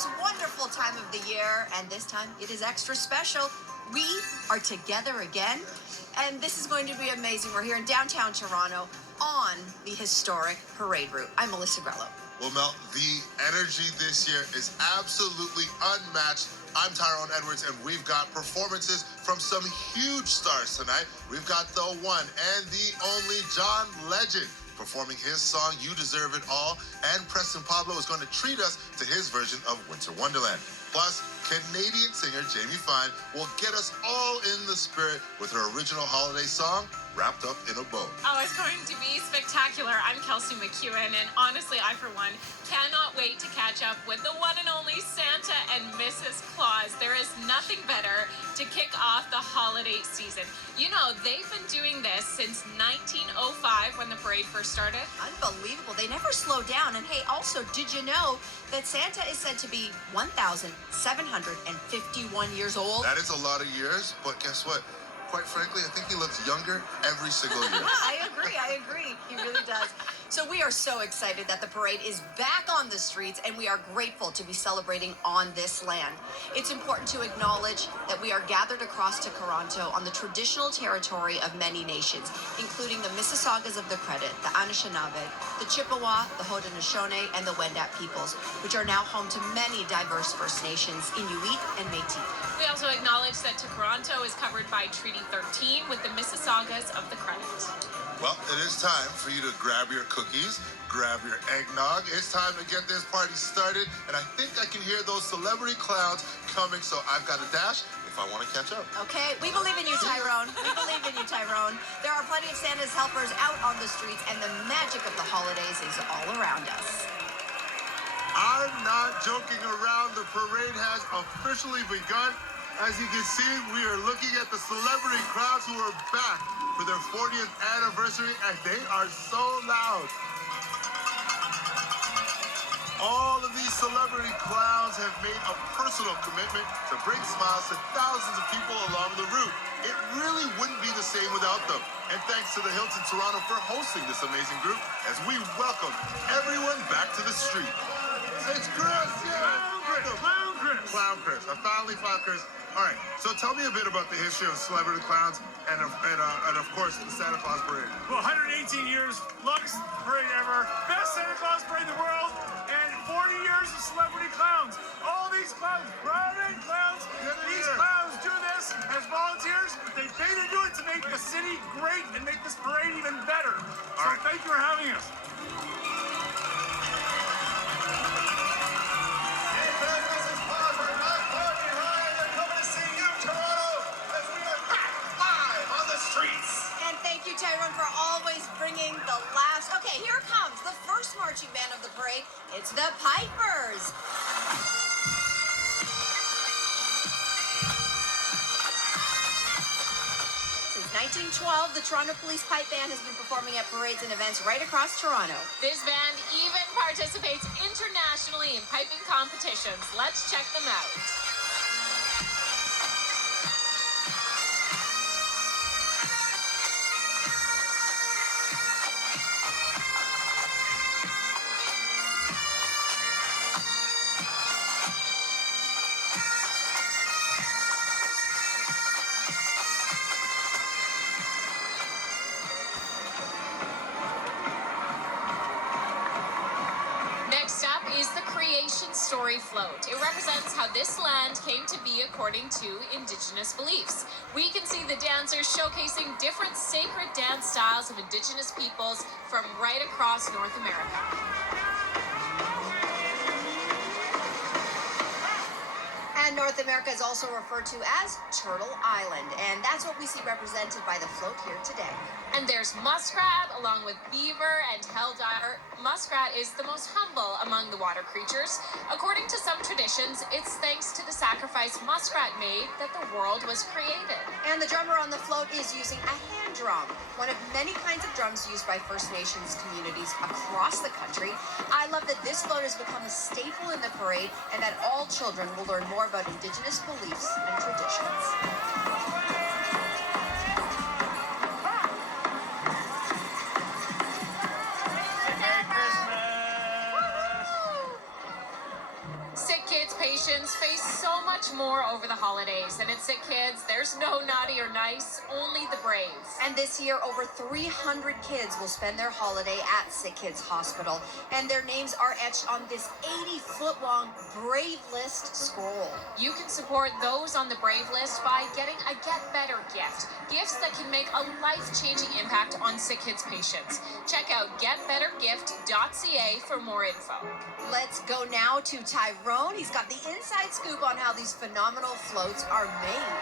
most wonderful time of the year, and this time it is extra special. We are together again, and this is going to be amazing. We're here in downtown Toronto on the historic parade route. I'm Melissa Grello. Well, Mel, the energy this year is absolutely unmatched. I'm Tyrone Edwards, and we've got performances from some huge stars tonight. We've got the one and the only John Legend performing his song, You Deserve It All, and Preston Pablo is going to treat us to his version of Winter Wonderland. Plus, Canadian singer Jamie Fine will get us all in the spirit with her original holiday song, Wrapped Up in a Bow. Oh, it's going to be spectacular. I'm Kelsey McEwen, and honestly, I, for one, cannot wait to catch up with the one and only Santa and Mrs. Claus. There is nothing better to kick off the holiday season. You know, they've been doing this since 1905 when the parade first started. Unbelievable. They never slow down. And hey, also, did you know that Santa is said to be 1,751 years old? That is a lot of years, but guess what? Quite frankly, I think he looks younger every single year. I agree. He really does. So we are so excited that the parade is back on the streets, and we are grateful to be celebrating on this land. It's important to acknowledge that we are gathered across to Toronto on the traditional territory of many nations, including the Mississaugas of the Credit, the Anishinaabe, the Chippewa, the Haudenosaunee, and the Wendat peoples, which are now home to many diverse First Nations, Inuit, and Métis. We also acknowledge that Toronto is covered by Treaty 13 with the Mississaugas of the Credit. Well, it is time for you to grab your cookies, grab your eggnog. It's time to get this party started, and I think I can hear those celebrity clowns coming, so I've got a dash if I want to catch up. Okay, we believe in you, Tyrone. We believe in you, Tyrone. There are plenty of Santa's helpers out on the streets, and the magic of the holidays is all around us. I'm not joking around. The parade has officially begun. As you can see, we are looking at the celebrity crowds who are back for their 40th anniversary, and they are so loud. All of these celebrity clowns have made a personal commitment to bring smiles to thousands of people along the route. It really wouldn't be the same without them. And thanks to the Hilton Toronto for hosting this amazing group as we welcome everyone back to the street. It's Chris! Yeah! Clown Chris! Clown Chris. I finally found Chris. All right, so tell me a bit about the history of celebrity clowns and of course, the Santa Claus Parade. Well, 118 years, longest parade ever, best Santa Claus parade in the world, and 40 years of celebrity clowns. All these clowns, Broadway clowns, these clowns do this as volunteers. They pay to do it to make the city great and make this parade even better. So thank you for having us. Tyrone, for always bringing the laughs. Okay, here comes the first marching band of the parade. It's the Pipers. Since 1912, the Toronto Police Pipe Band has been performing at parades and events right across Toronto. This band even participates internationally in piping competitions. Let's check them out. Is the creation story float. It represents how this land came to be according to Indigenous beliefs. We can see the dancers showcasing different sacred dance styles of Indigenous peoples from right across North America. And North America is also referred to as Turtle Island, and that's what we see represented by the float here today. And there's muskrat along with beaver and helldiver. Muskrat is the most humble among the water creatures. According to some traditions, it's thanks to the sacrifice muskrat made that the world was created. And the drummer on the float is using a hand drum, one of many kinds of drums used by First Nations communities across the country. I love that this float has become a staple in the parade and that all children will learn more about Indigenous beliefs and traditions. Sick kids patients face so much more over the holidays, and at Sick Kids, there's no naughty or nice, only the brave. And this year, over 300 kids will spend their holiday at Sick Kids Hospital, and their names are etched on this 80-foot-long Brave List scroll. You can support those on the Brave List by getting a Get Better gift. Gifts that can make a life-changing impact on Sick Kids patients. Check out getbettergift.ca for more info. Let's go now to Tyrone. He's got the inside scoop on how these phenomenal floats are made.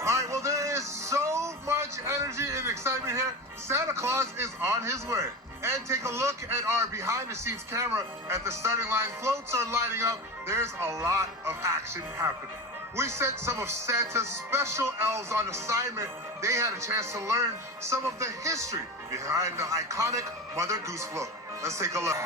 All right, well, there is so much energy and excitement here. Santa Claus is on his way. And take a look at our behind-the-scenes camera at the starting line. Floats are lining up. There's a lot of action happening. We sent some of Santa's special elves on assignment. They had a chance to learn some of the history behind the iconic Mother Goose float. Let's take a look.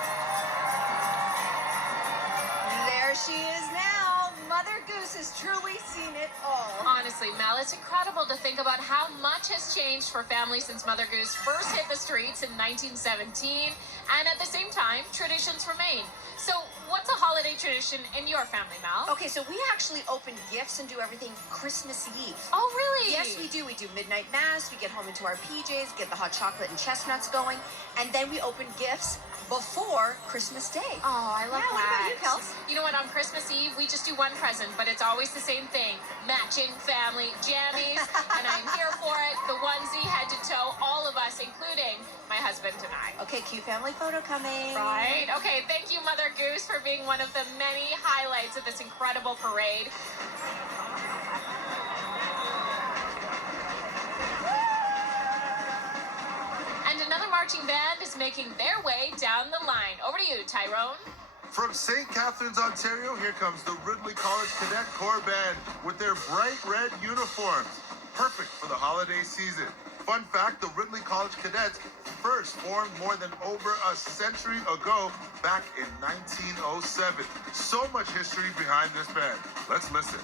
There she is now. Mother Goose has truly seen it all. Honestly, Mel, it's incredible to think about how much has changed for families since Mother Goose first hit the streets in 1917, and at the same time, traditions remain. So, what's a holiday tradition in your family, Mel? Okay, so we actually open gifts and do everything Christmas Eve. Oh, really? Yes, we do. We do midnight mass. We get home into our PJs, get the hot chocolate and chestnuts going, and then we open gifts before Christmas Day. Oh, I love Yeah, what that. about you, Kels? You know what? On Christmas Eve, we just do one present, but it's always the same thing. Matching family jammies, and I'm here for it. The onesie, head to toe, all of us, including my husband and I. Okay, cute family photo coming. Right? Okay, thank you, Mother Goose, for being one of the many highlights of this incredible parade. And another marching band is making their way down the line. Over to you, Tyrone. From St. Catharines, Ontario, here comes the Ridley College Cadet Corps Band with their bright red uniforms. Perfect for the holiday season. Fun fact, the Ridley College Cadets first formed more than over a century ago, back in 1907. So much history behind this band. Let's listen.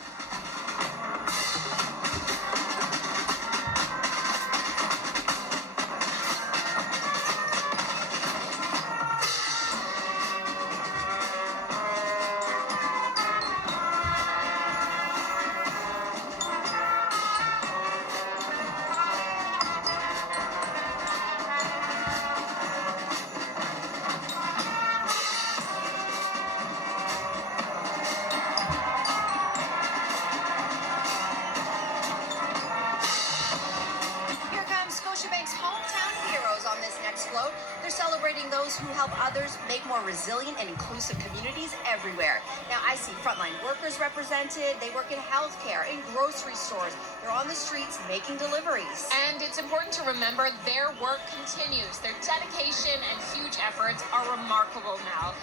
Here comes Scotiabank's hometown heroes on this next float. They're celebrating those who help others make more resilient and inclusive communities everywhere. Now, I see frontline workers represented. They work in healthcare, in grocery stores. They're on the streets making deliveries. And it's important to remember their work continues. Their dedication and huge efforts are remarkable now.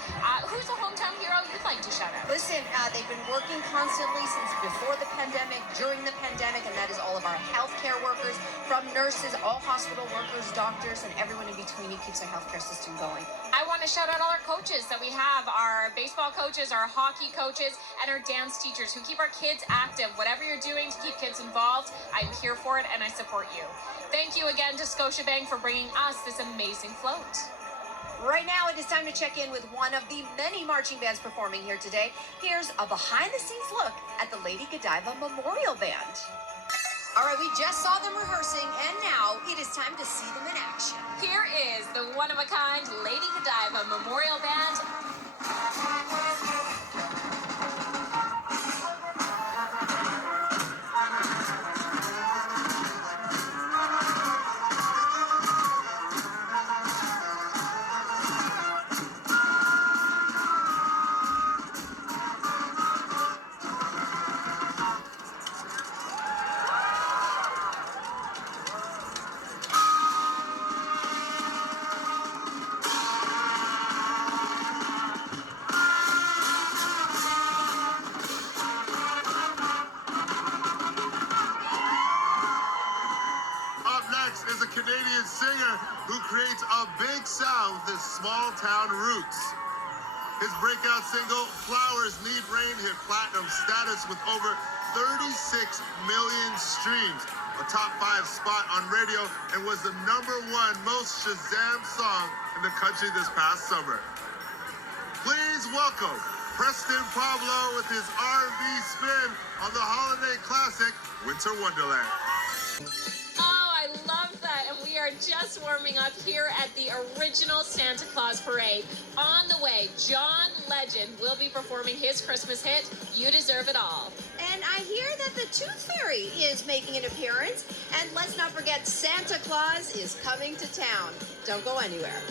Who's a hometown hero you'd like to shout out? Listen, they've been working constantly since before the pandemic, during the pandemic, and that is all of our healthcare workers, from nurses, all hospital workers, doctors, and everyone in between who keeps our healthcare system going. I want to shout out all our coaches that we have, our baseball coaches, our hockey coaches, and our dance teachers who keep our kids active. Whatever you're doing to keep kids involved, I'm here for it and I support you. Thank you again to Scotiabank for bringing us this amazing float. Right now, it is time to check in with one of the many marching bands performing here today. Here's a behind-the-scenes look at the Lady Godiva Memorial Band. All right, we just saw them rehearsing, and now it is time to see them in action. Here is the one-of-a-kind Lady Godiva Memorial Band. Is a Canadian singer who creates a big sound with his small town roots. His breakout single, Flowers Need Rain, hit platinum status with over 36 million streams, a top 5 spot on radio, and was the #1 most Shazam song in the country this past summer. Please welcome welcome Preston Pablo with his R&B spin on the holiday classic, Winter Wonderland. Oh, I love that. And we are just warming up here at the original Santa Claus Parade. On the way, John Legend will be performing his Christmas hit, You Deserve It All. And I hear that the Tooth Fairy is making an appearance. And let's not forget, Santa Claus is coming to town. Don't go anywhere.